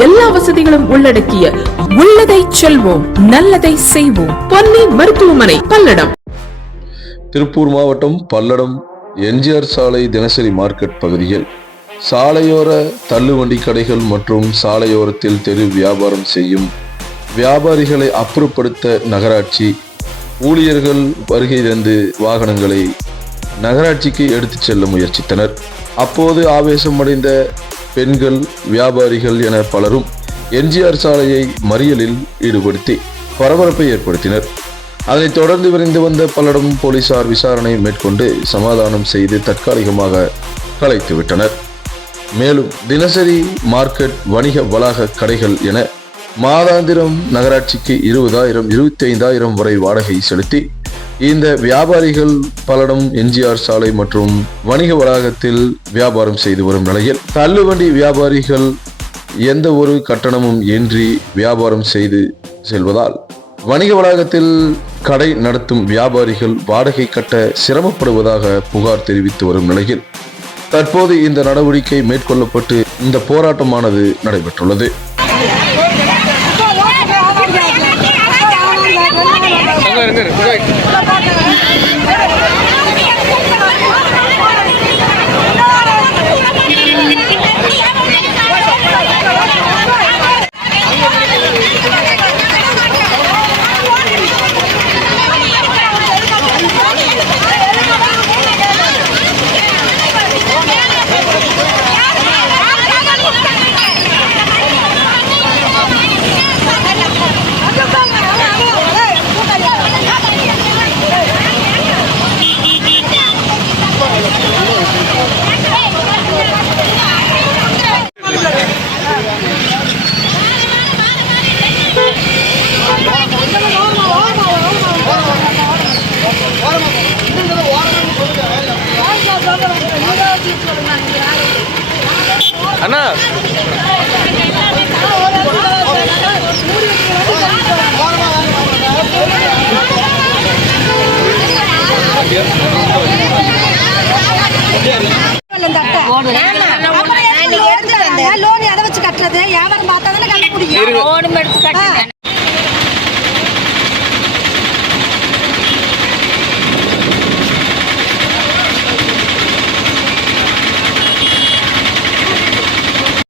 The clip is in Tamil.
எல்லா வசதிகளும் உள்ளடக்கிய உள்ளதை செல்வோம் நல்லதை செய்வோம். பொன்னி மருத்துவமனை பல்லடம். திருப்பூர் மாவட்டம் பல்லடம் எம்ஜிஆர் சாலை தினசரி மார்க்கெட் பகுதியில் சாலையோர தள்ளுவண்டி கடைகள் மற்றும் சாலையோரத்தில் தெரு வியாபாரம் செய்யும் வியாபாரிகளை அப்புறப்படுத்த நகராட்சி ஊழியர்கள் வருகை தந்து வாகனங்களை நகராட்சிக்கு எடுத்துச் செல்ல முயற்சித்தனர். அப்போது ஆவேசமடைந்த பெண்கள் வியாபாரிகள் என பலரும் எம்ஜிஆர் சாலையை மறியலில் ஈடுபடுத்தி பரபரப்பை ஏற்படுத்தினர். அதனைத் தொடர்ந்து விரைந்து வந்த பலரும் போலீசார் விசாரணை மேற்கொண்டு சமாதானம் செய்து தற்காலிகமாக கலைத்துவிட்டனர் மேலும் தினசரி மார்க்கெட் வணிக வளாக கடைகள் என மாதாந்திரம் நகராட்சிக்கு இருபதாயிரம் இருபத்தி ஐந்தாயிரம் வரை வாடகை செலுத்தி இந்த வியாபாரிகள் பலடம் எம்ஜிஆர் சாலை மற்றும் வணிக வளாகத்தில் வியாபாரம் செய்து வரும் நிலையில் தள்ளுவண்டி வியாபாரிகள் எந்த ஒரு கட்டணமும் இன்றி வியாபாரம் செய்து செல்வதால் வணிக வளாகத்தில் கடை நடத்தும் வியாபாரிகள் வாடகை கட்ட சிரமப்படுவதாக புகார் தெரிவித்து வரும் நிலையில் தற்போது இந்த நடவடிக்கை மேற்கொள்ளப்பட்டு இந்த போராட்டமானது நடைபெற்றுள்ளது. அண்ணா லோன் எதை வச்சு கட்டுறது வியாபாரம் பார்த்தா தானே கண்டுபிடிக்கும்